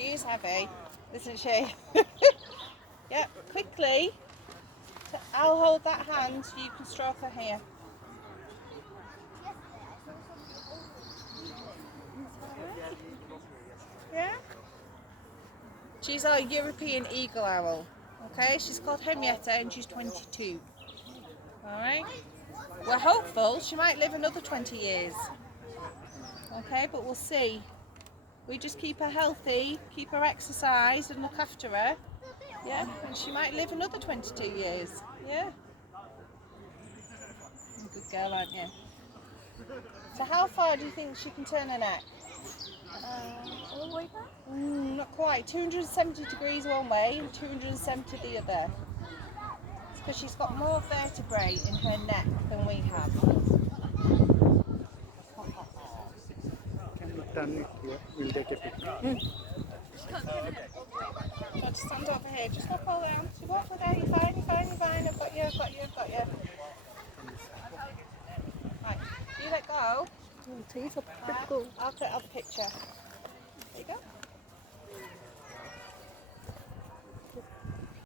She is heavy, isn't she? Yeah, quickly. I'll hold that hand so you can stroke her here. Yeah? She's our European eagle owl. Okay, she's called Henrietta and she's 22. Alright? We're hopeful she might live another 20 years. Okay, but we'll see. We just keep her healthy, keep her exercised and look after her. Yeah, and she might live another 22 years. Yeah. You're a good girl, aren't you? So how far do you think she can turn her neck? All the way back? Not quite. 270 degrees one way and 270 the other. It's because she's got more vertebrae in her neck than we have. Can you turn it here? We'll take a picture. So just stand over here. Just walk all around. You walk there. You're fine. You're fine. You're fine. I've got you. I've got you. I've got you. Right. You let go. She's a pretty cool. I'll take a picture.